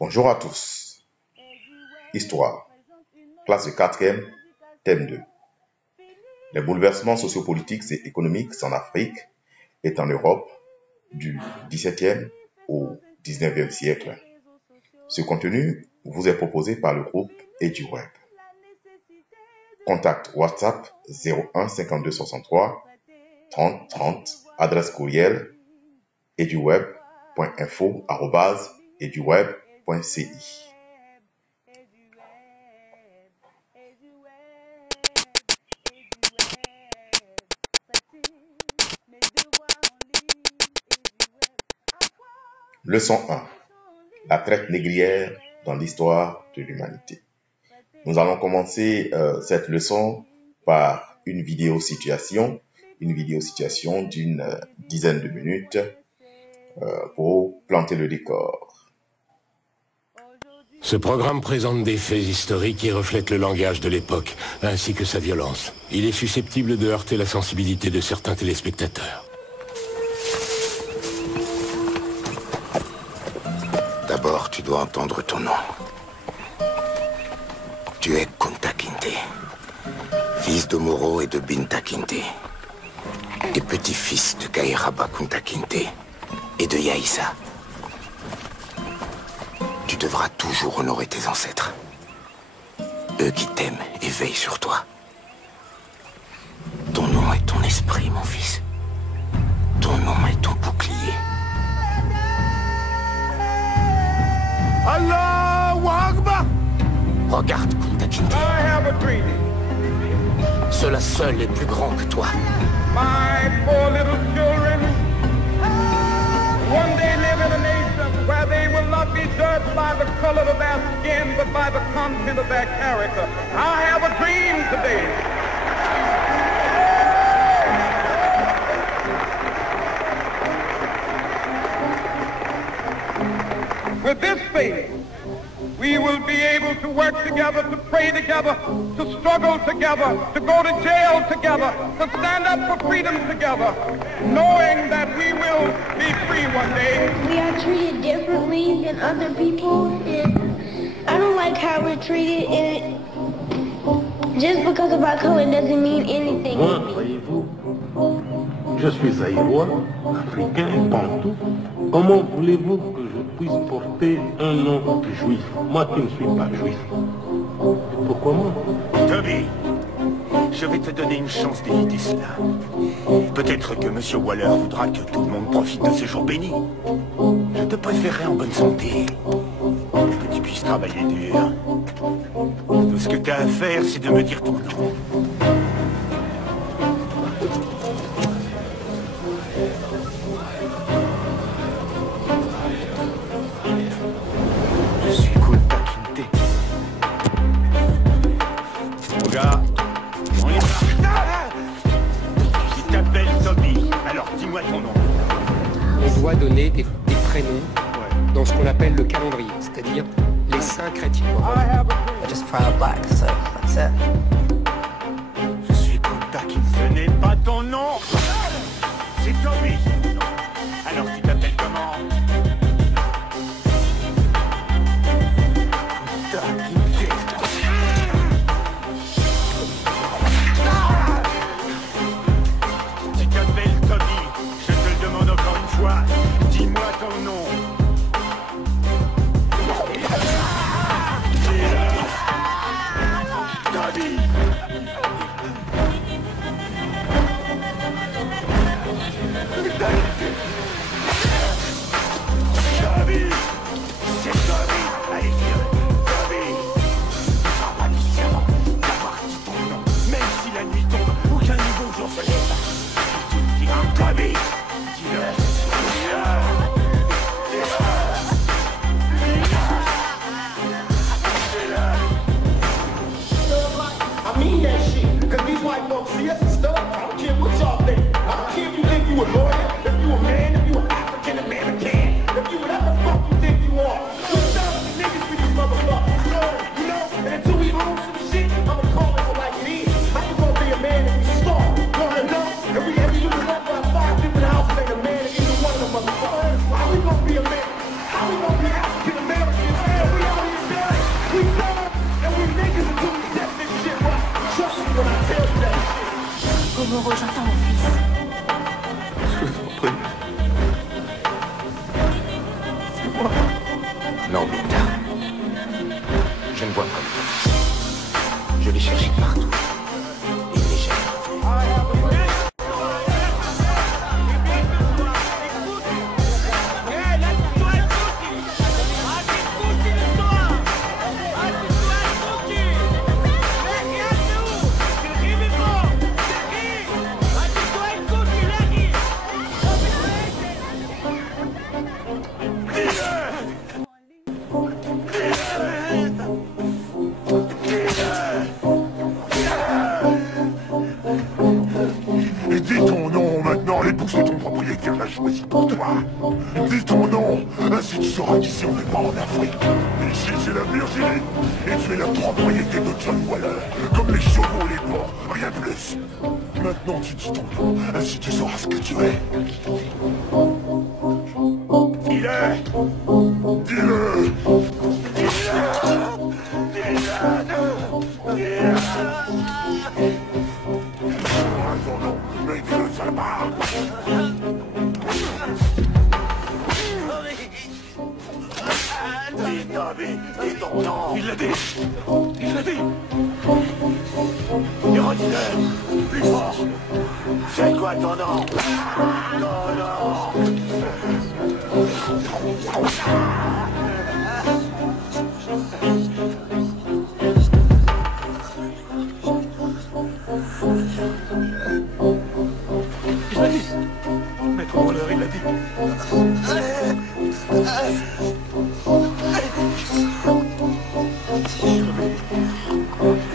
Bonjour à tous. Histoire. Classe de 4e, thème 2. Les bouleversements sociopolitiques et économiques en Afrique et en Europe du XVIIe au XIXe siècle. Ce contenu vous est proposé par le groupe EduWeb. Contact WhatsApp 01 52 63 30 30, adresse courriel eduweb.info@eduweb.ci. Leçon 1. La traite négrière dans l'histoire de l'humanité. Nous allons commencer cette leçon par une vidéo situation d'une dizaine de minutes pour planter le décor. Ce programme présente des faits historiques qui reflètent le langage de l'époque, ainsi que sa violence. Il est susceptible de heurter la sensibilité de certains téléspectateurs. D'abord, tu dois entendre ton nom. Tu es Kunta Kinte, fils de Moro et de Binta Kinte, et petit-fils de Kairaba Kunta Kinte et de Yaïssa. Tu devras toujours honorer tes ancêtres. Eux qui t'aiment et veillent sur toi. Ton nom est ton esprit, mon fils. Ton nom est ton bouclier. Allahu Akbar! Regarde, Kunta Kinte. I have a dream. Cela seul est plus grand que toi. My poor little children one day live in a nation where they will not be judged by the color of their skin, but by the content of their character. I have a dream today. With this faith, we will be able to work together, to pray together, to struggle together, to go to jail together, to stand up for freedom together, knowing that we will be free one day. We are treated differently than other people, and I don't like how we're treated, and just because of our color doesn't mean anything. Moi, voyez-vous, je suis zaïrois, africain et pantou. Comment voulez-vous que je puisse porter un nom juif, moi qui ne suis pas juif? Et pourquoi moi? Toby, je vais te donner une chance d'éviter cela. Peut-être que M. Waller voudra que tout le monde profite de ce jour béni. Je te préférerais en bonne santé, que tu puisses travailler dur. Tout ce que tu as à faire, c'est de me dire ton nom. Je suis Kunta Kinte. Regarde, on est là. Tu t'appelles Toby, alors dis-moi ton nom. On doit donner des prénoms dans ce qu'on appelle le calendrier, c'est-à-dire les saints chrétiens. I'm just proud black, so that's it. Je suis Kunta Kinte. Ce n'est pas ton nom. C'est Toby. Alors tu t'appelles comment? Kunta Kinte. Tu t'appelles Toby. Je te le demande encore une fois. Dis-moi ton nom. Toby. moi. Non, Binta. Je ne vois pas. Je l'ai cherché partout. Il n'est jamais revenu. Dis ton nom maintenant, l'épouse de ton propriétaire l'a choisi pour toi. Dis ton nom, ainsi tu sauras qu'ici on n'est pas en Afrique. Ici c'est la Virginie, et tu es la propriété de John Waller, comme les chevaux et les porcs, rien de plus. Maintenant tu dis ton nom, ainsi tu sauras ce que tu es. Dis-le. Dis-le. Son nom, mais dis-le seulement. Dis ton nom. Il l'a dit. Il l'a dit. Et redis-le. Plus fort. C'est quoi ton nom? Ton nom. Il l'a dit. Maître Waller, il l'a dit.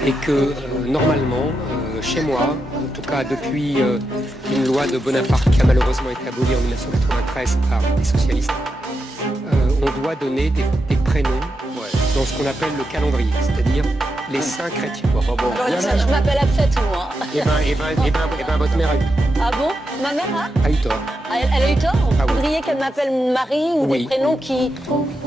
Et que normalement, chez moi, en tout cas depuis une loi de Bonaparte qui a malheureusement été abolie en 1993 par les socialistes, on doit donner des prénoms dans ce qu'on appelle le calendrier, c'est-à-dire les saints chrétiens. Alors, je m'appelle Absette, moi. Et ben, votre mère a eu. Ah bon? Ma mère A eu tort. Elle a eu tort? Ah Vous oui. voudriez qu'elle m'appelle Marie ou Oui. des prénoms qui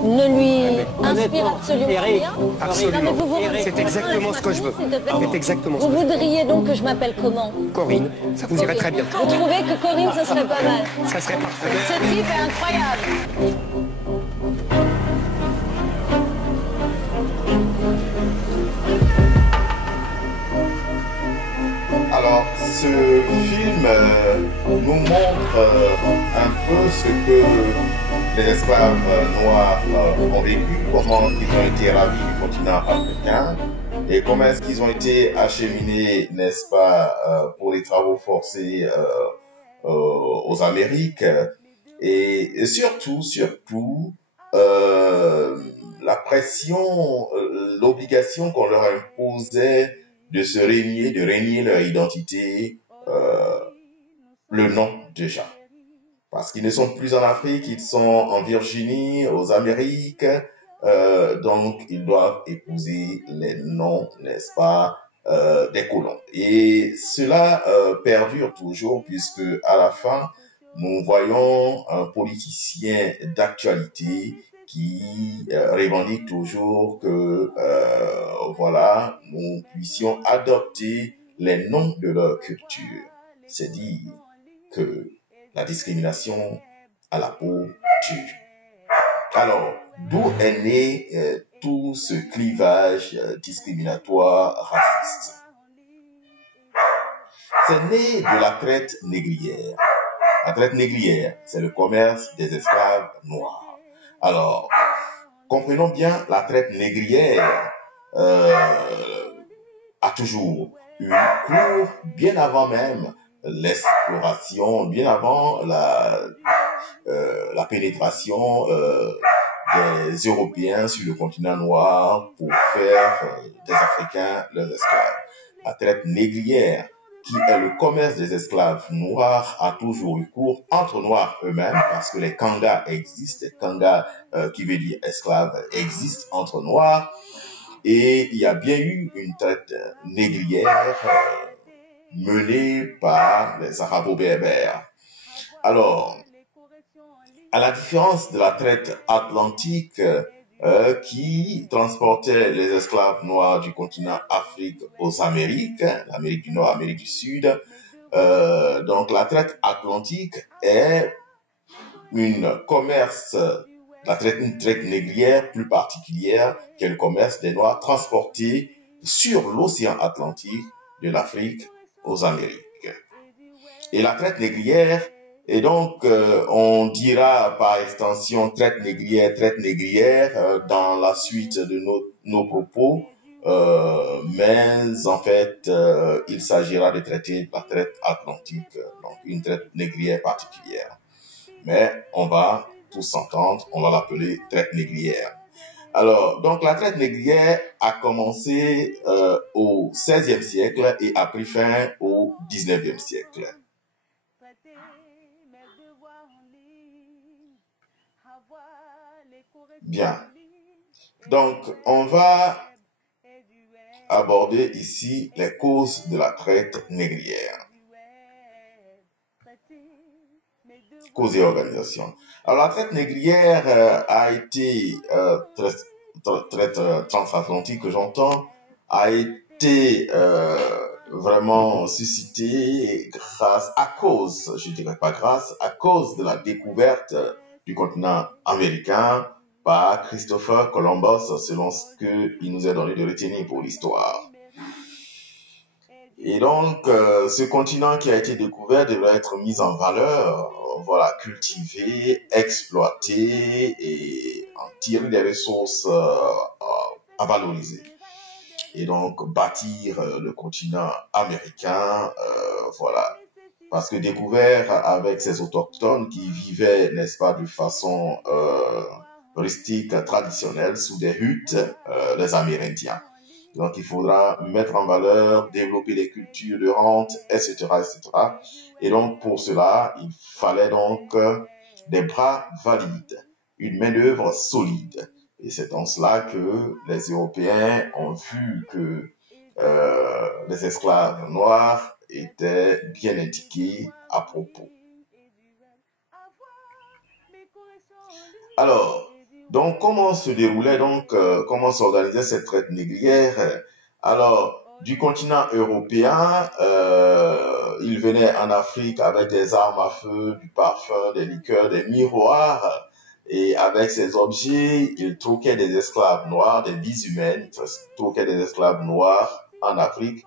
ne lui inspirent absolument rien? Absolument. Non, mais vous C'est exactement ce que je veux. S'il te plaît. C'est exactement ce Vous que je veux. voudriez donc que je m'appelle comment? Corinne, ça vous irait très bien. Vous trouvez que Corinne, ça serait pas mal? Ça serait parfait. Ce type est incroyable. Alors, ce film nous montre un peu ce que les esclaves noirs ont vécu, comment ils ont été ravis du continent africain et comment est-ce qu'ils ont été acheminés, n'est-ce pas, pour les travaux forcés aux Amériques. Et surtout, la pression, l'obligation qu'on leur imposait de se régner, de régner leur identité, le nom déjà. Parce qu'ils ne sont plus en Afrique, ils sont en Virginie, aux Amériques, donc ils doivent épouser les noms, n'est-ce pas, des colons. Et cela perdure toujours puisque à la fin, nous voyons un politicien d'actualité qui revendique toujours que voilà, nous puissions adopter les noms de leur culture. C'est dire que la discrimination à la peau tue. Alors, d'où est né tout ce clivage discriminatoire raciste? C'est né de la traite négrière. La traite négrière, c'est le commerce des esclaves noirs. Alors, comprenons bien, la traite négrière a toujours eu cours bien avant même l'exploration, bien avant la pénétration des Européens sur le continent noir pour faire des Africains leurs esclaves. La traite négrière, qui est le commerce des esclaves noirs, a toujours eu cours entre noirs eux-mêmes, parce que les kangas existent, les kangas qui veut dire esclaves existent entre noirs, et il y a bien eu une traite négrière menée par les arabo-berbères. Alors, à la différence de la traite atlantique qui transportait les esclaves noirs du continent Afrique aux Amériques, l'Amérique du Nord, l'Amérique du Sud. Donc la traite atlantique est un commerce une traite négrière plus particulière qu'est le commerce des Noirs transportés sur l'océan Atlantique de l'Afrique aux Amériques. Et la traite négrière, et donc on dira par extension traite négrière dans la suite de nos propos, mais en fait il s'agira de traiter la traite atlantique, donc une traite négrière particulière. Mais on va tous s'entendre, on va l'appeler traite négrière. Alors, donc la traite négrière a commencé au XVIe siècle et a pris fin au XIXe siècle. Bien. Donc, on va aborder ici les causes de la traite négrière. Causes et organisations. Alors, la traite négrière a été traite transatlantique, que j'entends, a été vraiment suscitée à cause de la découverte du continent américain par Christopher Columbus, selon ce qu'il nous est donné de retenir pour l'histoire. Et donc, ce continent qui a été découvert devrait être mis en valeur, voilà, cultivé, exploité et en tirer des ressources à valoriser. Et donc, bâtir le continent américain, voilà. Parce que découvert avec ces autochtones qui vivaient, n'est-ce pas, de façon rustique, traditionnelle, sous des huttes, les Amérindiens. Donc, il faudra mettre en valeur, développer les cultures de rente, etc., etc. Et donc, pour cela, il fallait donc des bras valides, une main-d'œuvre solide. Et c'est en cela que les Européens ont vu que les esclaves noirs étaient bien indiqués à propos. Alors, donc, comment se déroulait comment s'organisait cette traite négrière? Alors, du continent européen, ils venaient en Afrique avec des armes à feu, du parfum, des liqueurs, des miroirs, et avec ces objets, ils troquaient des esclaves noirs, des vies humaines, ils troquaient des esclaves noirs en Afrique,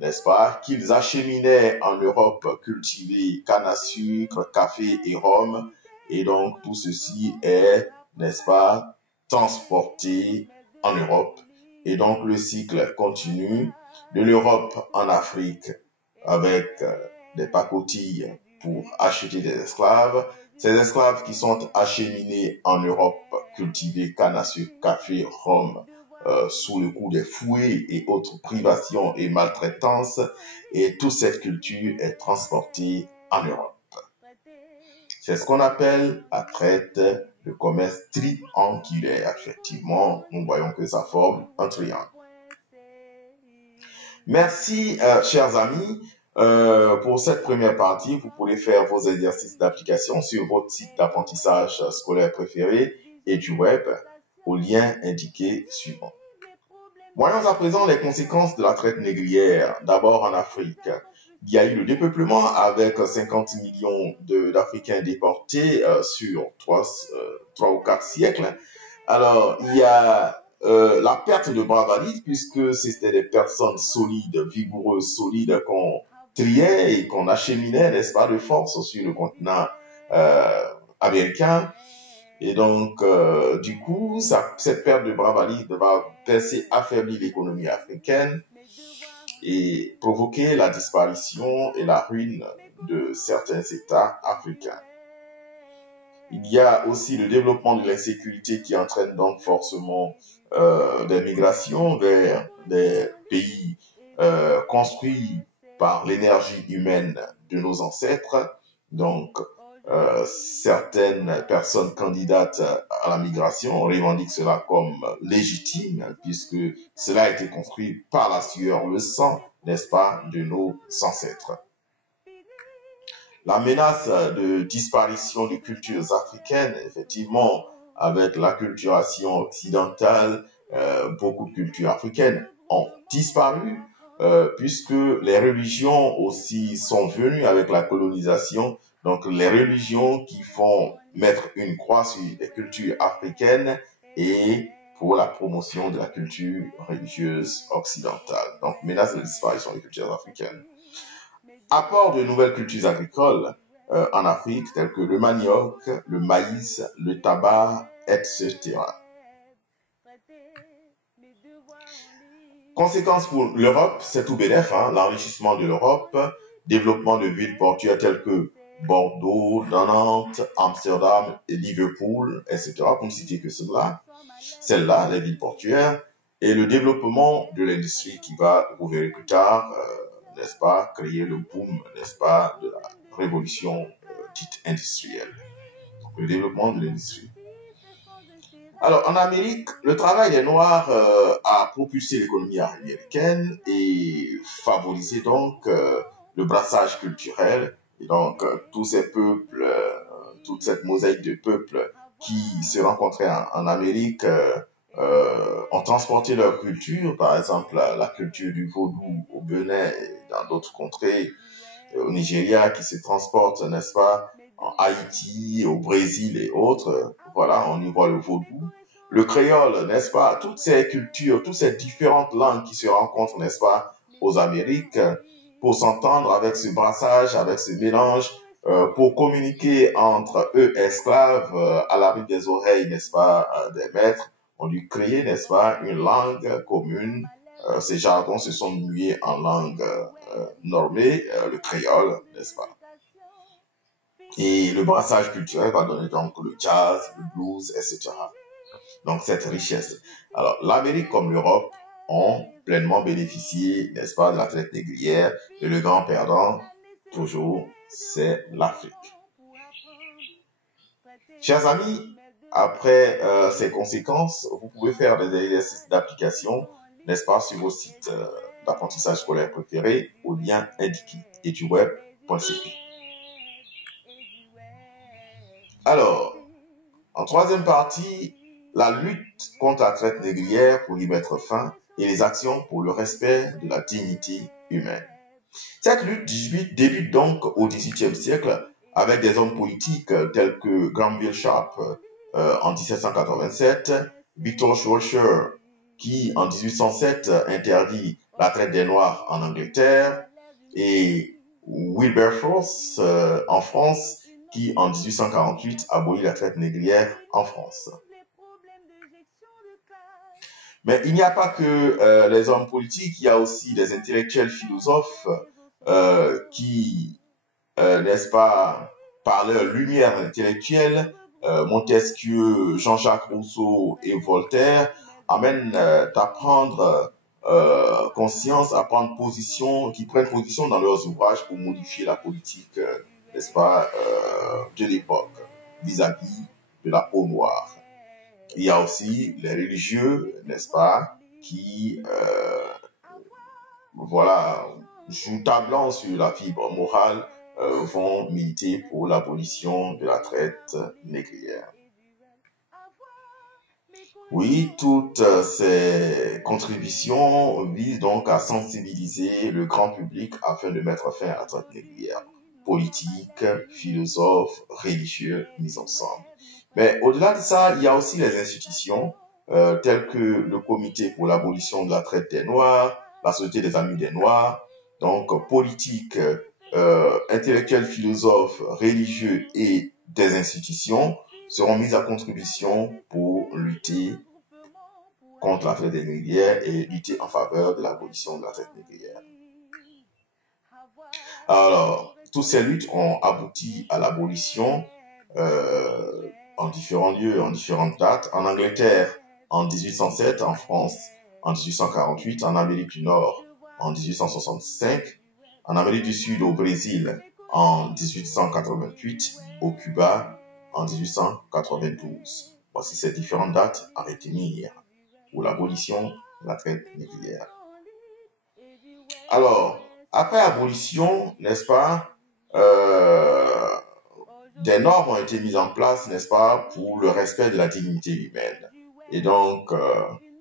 n'est-ce pas, qu'ils acheminaient en Europe cultiver canne à sucre, café et rhum, et donc tout ceci est, n'est-ce pas, transporté en Europe. Et donc le cycle continue de l'Europe en Afrique avec des pacotilles pour acheter des esclaves. Ces esclaves qui sont acheminés en Europe, cultivés canne à sucre, café, rhum, sous le coup des fouets et autres privations et maltraitances. Et toute cette culture est transportée en Europe. C'est ce qu'on appelle la traite de commerce triangulaire. Effectivement, nous voyons que ça forme un triangle. Merci, chers amis, pour cette première partie. Vous pourrez faire vos exercices d'application sur votre site d'apprentissage scolaire préféré et du web au lien indiqué suivant. Voyons à présent les conséquences de la traite négrière. D'abord en Afrique. Il y a eu le dépeuplement avec 50 millions d'Africains déportés sur 3 ou 4 siècles. Alors, il y a la perte de bras valides, puisque c'était des personnes solides, vigoureuses, solides qu'on triait et qu'on acheminait, n'est-ce pas, de force sur le continent américain. Et donc, du coup, cette perte de bras valides va affaiblir l'économie africaine et provoquer la disparition et la ruine de certains États africains. Il y a aussi le développement de l'insécurité qui entraîne donc forcément des migrations vers des pays construits par l'énergie humaine de nos ancêtres. Donc, certaines personnes candidates à la migration revendiquent cela comme légitime, puisque cela a été construit par la sueur, le sang, n'est-ce pas, de nos ancêtres. La menace de disparition des cultures africaines, effectivement, avec l'acculturation occidentale, beaucoup de cultures africaines ont disparu, puisque les religions aussi sont venues avec la colonisation. Donc, les religions qui font mettre une croix sur les cultures africaines et pour la promotion de la culture religieuse occidentale. Donc, menace de disparition des cultures africaines. Apport de nouvelles cultures agricoles en Afrique, telles que le manioc, le maïs, le tabac, etc. Conséquence pour l'Europe, c'est tout bénef, l'enrichissement de l'Europe, développement de villes portuaires telles que Bordeaux, Nantes, Amsterdam et Liverpool, etc. Pour ne citer que celles-là, les villes portuaires, et le développement de l'industrie qui va, vous verrez plus tard, n'est-ce pas, créer le boom, n'est-ce pas, de la révolution dite industrielle. Donc, le développement de l'industrie. Alors, en Amérique, le travail des Noirs a propulsé l'économie américaine et favorisé donc le brassage culturel. Et donc, tous ces peuples, toute cette mosaïque de peuples qui se rencontraient en Amérique ont transporté leur culture, par exemple la culture du vaudou au Bénin et dans d'autres contrées, au Nigeria, qui se transporte, n'est-ce pas, en Haïti, au Brésil et autres. Voilà, on y voit le vaudou. Le créole, n'est-ce pas, toutes ces cultures, toutes ces différentes langues qui se rencontrent, n'est-ce pas, aux Amériques, pour s'entendre avec ce brassage, avec ce mélange, pour communiquer entre eux esclaves à l'abri des oreilles, n'est-ce pas, des maîtres, on dû créer, n'est-ce pas, une langue commune. Ces jargons se sont mués en langue normée, le créole, n'est-ce pas. Et le brassage culturel va donner donc le jazz, le blues, etc. Donc cette richesse. Alors l'Amérique comme l'Europe ont pleinement bénéficié, n'est-ce pas, de la traite négrière, et le grand perdant, toujours, c'est l'Afrique. Chers amis, après ces conséquences, vous pouvez faire des exercices d'application, n'est-ce pas, sur vos sites d'apprentissage scolaire préférés, au lien indiqué, eduweb.cp. Alors, en troisième partie, la lutte contre la traite négrière pour y mettre fin et les actions pour le respect de la dignité humaine. Cette lutte débute donc au XVIIIe siècle avec des hommes politiques tels que Granville Sharp en 1787, Victor Schœlcher qui en 1807 interdit la traite des Noirs en Angleterre et Wilberforce en France qui en 1848 abolit la traite négrière en France. Mais il n'y a pas que les hommes politiques, il y a aussi des intellectuels philosophes qui, n'est-ce pas, par leur lumière intellectuelle, Montesquieu, Jean-Jacques Rousseau et Voltaire amènent à prendre conscience, à prendre position, qui prennent position dans leurs ouvrages pour modifier la politique, n'est-ce pas, de l'époque vis-à-vis de la peau noire. Il y a aussi les religieux, n'est-ce pas, qui, voilà, jouent tablant sur la fibre morale, vont militer pour l'abolition de la traite négrière. Oui, toutes ces contributions visent donc à sensibiliser le grand public afin de mettre fin à la traite négrière. Politiques, philosophes, religieux mis ensemble. Mais au-delà de ça, il y a aussi les institutions telles que le Comité pour l'abolition de la traite des Noirs, la Société des Amis des Noirs, donc politiques, intellectuels, philosophes, religieux et des institutions seront mises à contribution pour lutter contre la traite négrière et lutter en faveur de l'abolition de la traite négrière. Alors, toutes ces luttes ont abouti à l'abolition en différents lieux, en différentes dates. En Angleterre, en 1807, en France, en 1848, en Amérique du Nord, en 1865, en Amérique du Sud, au Brésil, en 1888, au Cuba, en 1892. Voici ces différentes dates à retenir pour l'abolition de la traite négrière. Alors, après abolition, n'est-ce pas, des normes ont été mises en place, n'est-ce pas, pour le respect de la dignité humaine. Et donc,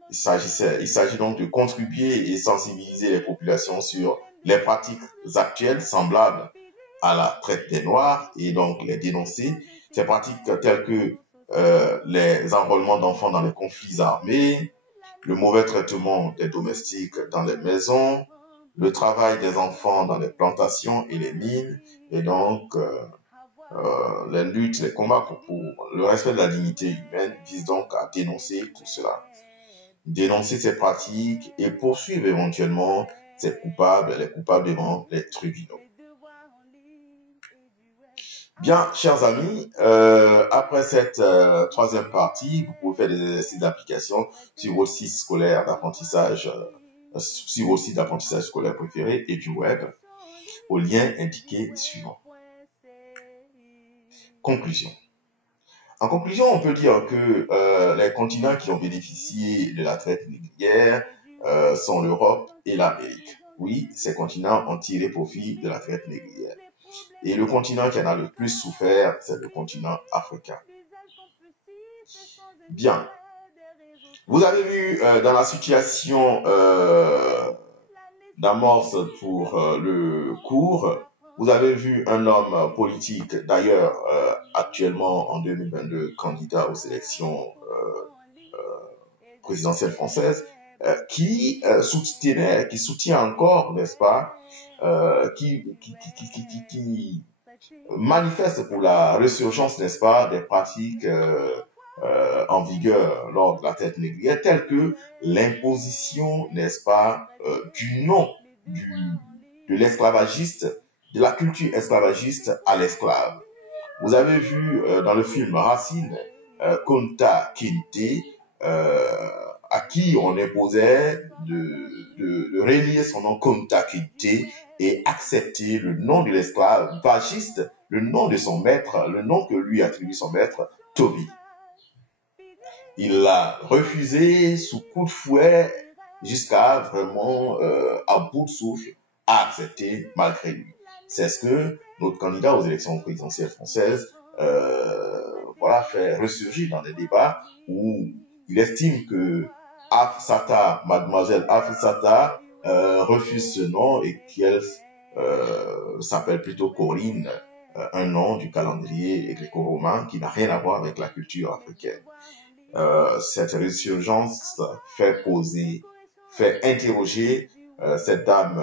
il s'agit donc de contribuer et sensibiliser les populations sur les pratiques actuelles semblables à la traite des Noirs et donc les dénoncer. Ces pratiques telles que les enrôlements d'enfants dans les conflits armés, le mauvais traitement des domestiques dans les maisons, le travail des enfants dans les plantations et les mines, et donc les luttes, les combats pour le respect de la dignité humaine visent donc à dénoncer tout cela. Dénoncer ces pratiques et poursuivre éventuellement ces coupables, les coupables devant les tribunaux. Bien, chers amis, après cette troisième partie, vous pouvez faire des exercices d'application sur vos sites scolaires d'apprentissage, sur vos sites d'apprentissage scolaire préférés et du web, au lien indiqué suivant. Conclusion. En conclusion, on peut dire que les continents qui ont bénéficié de la traite négrière sont l'Europe et l'Amérique. Oui, ces continents ont tiré profit de la traite négrière. Et le continent qui en a le plus souffert, c'est le continent africain. Bien. Vous avez vu dans la situation d'amorce pour le cours, vous avez vu un homme politique, d'ailleurs actuellement en 2022 candidat aux élections présidentielles françaises, qui soutient encore, n'est-ce pas, qui manifeste pour la résurgence, n'est-ce pas, des pratiques en vigueur lors de la traite négrière, telles que l'imposition, n'est-ce pas, du nom de l'esclavagiste, de la culture esclavagiste à l'esclave. Vous avez vu dans le film Racine, Kunta Kinte, à qui on imposait de relier son nom Kunta Kinte et accepter le nom de l'esclavagiste, le nom de son maître, le nom que lui attribue son maître, Toby. Il l'a refusé sous coup de fouet jusqu'à vraiment à bout de souffle à accepter malgré lui. C'est ce que notre candidat aux élections présidentielles françaises fait ressurgir dans des débats où il estime que Mademoiselle Afsata refuse ce nom et qu'elle s'appelle plutôt Corinne, un nom du calendrier gréco-romain qui n'a rien à voir avec la culture africaine. Cette résurgence fait interroger cette dame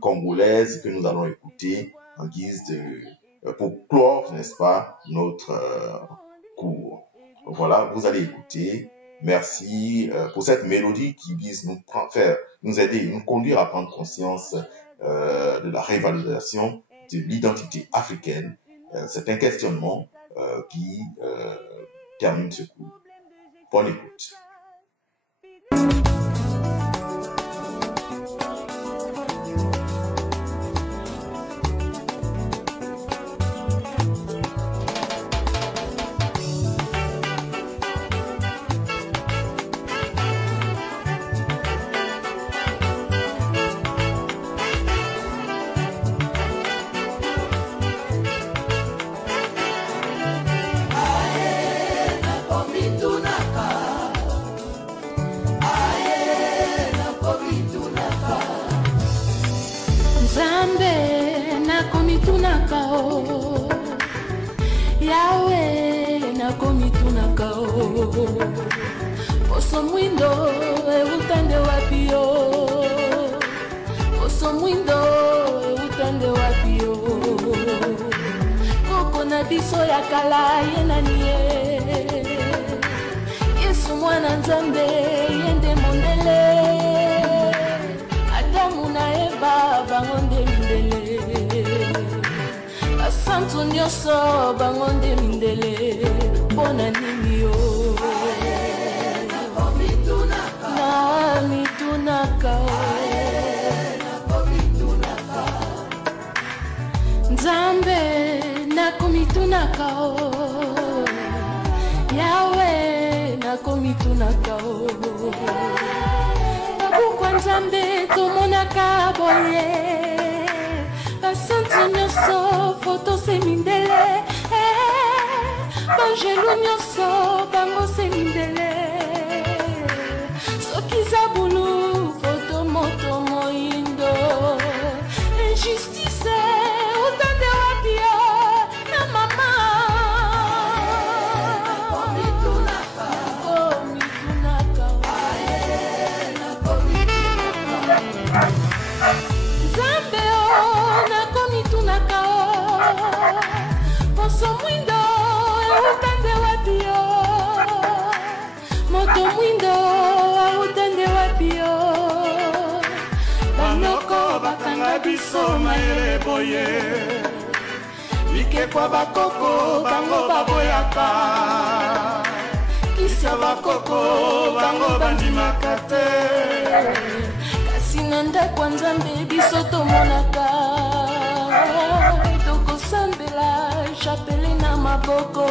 congolaise que nous allons écouter en guise pour clore, n'est-ce pas, notre cours. Voilà, vous allez écouter. Merci pour cette mélodie qui vise nous aider, nous conduire à prendre conscience de la révalorisation de l'identité africaine. C'est un questionnement qui termine ce cours. Bonne écoute. Justice, utande wapio na mama. bato mwindo autende wapio banoko bakanga biso mayele boye likekwa bakoko bango baboyaka kisa bakoko bango bandimaka te kasi na ndako ya Nzambe biso tomonaka tokosambela chapele na maboko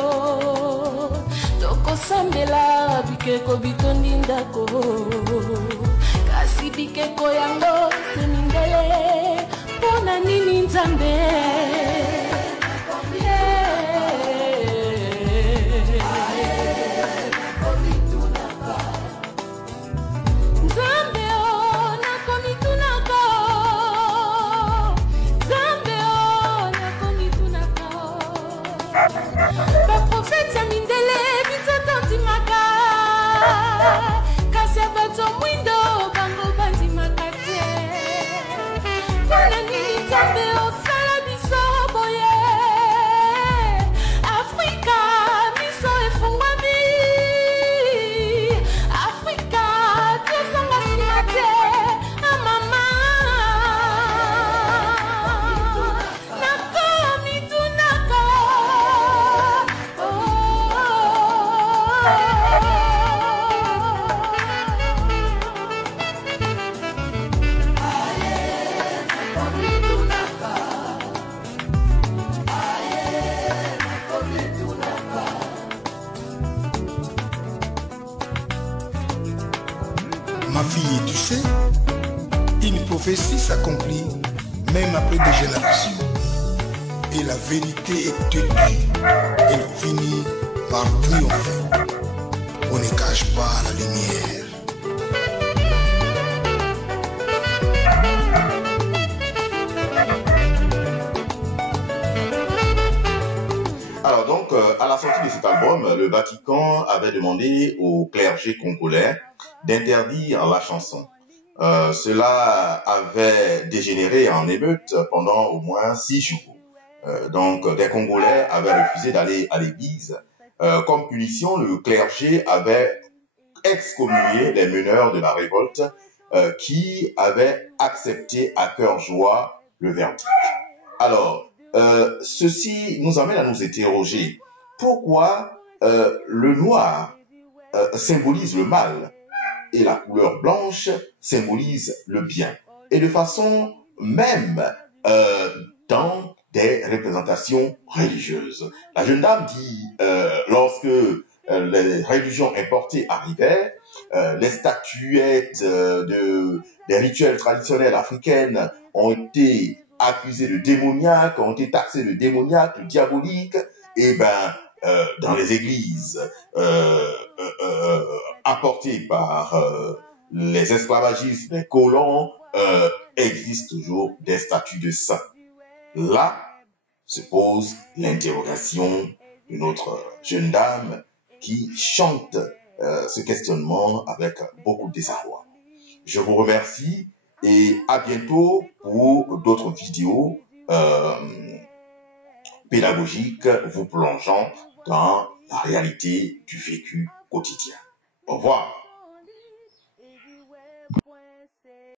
tokosambela bikeko bitondi ndako kasi bikeko yango semindele mpona nini Nzambe Baprofeta mindele bizotontimaka kasi bato mwindo bango bandimaka te mpona nini Nzambe osala biso boye Afrika miso efungwami Afrika tozonga nsima te amama nakomitunaka Ma fille, tu sais, une prophétie s'accomplit même après des générations. Et la vérité est tenue. Elle finit par triompher. On ne cache pas la lumière. Alors donc, à la sortie de cet album, le Vatican avait demandé au clergé congolais d'interdire la chanson. Cela avait dégénéré en émeute pendant au moins 6 jours. Donc, des Congolais avaient refusé d'aller à l'église. Comme punition, le clergé avait excommunié les meneurs de la révolte qui avaient accepté à cœur joie le verdict. Alors, ceci nous amène à nous interroger. Pourquoi le noir symbolise le mal et la couleur blanche symbolise le bien? Et de façon même dans des représentations religieuses. La jeune dame dit, lorsque les religions importées arrivaient, les statuettes des rituels traditionnels africaines ont été accusés de démoniaques, ont été taxés de démoniaques, de diaboliques, et dans les églises apportées par les esclavagistes, les colons, existent toujours des statues de saints. Là se pose l'interrogation de notre jeune dame qui chante ce questionnement avec beaucoup de désarroi. Je vous remercie et à bientôt pour d'autres vidéos pédagogiques vous plongeant dans la réalité du vécu quotidien. Au revoir.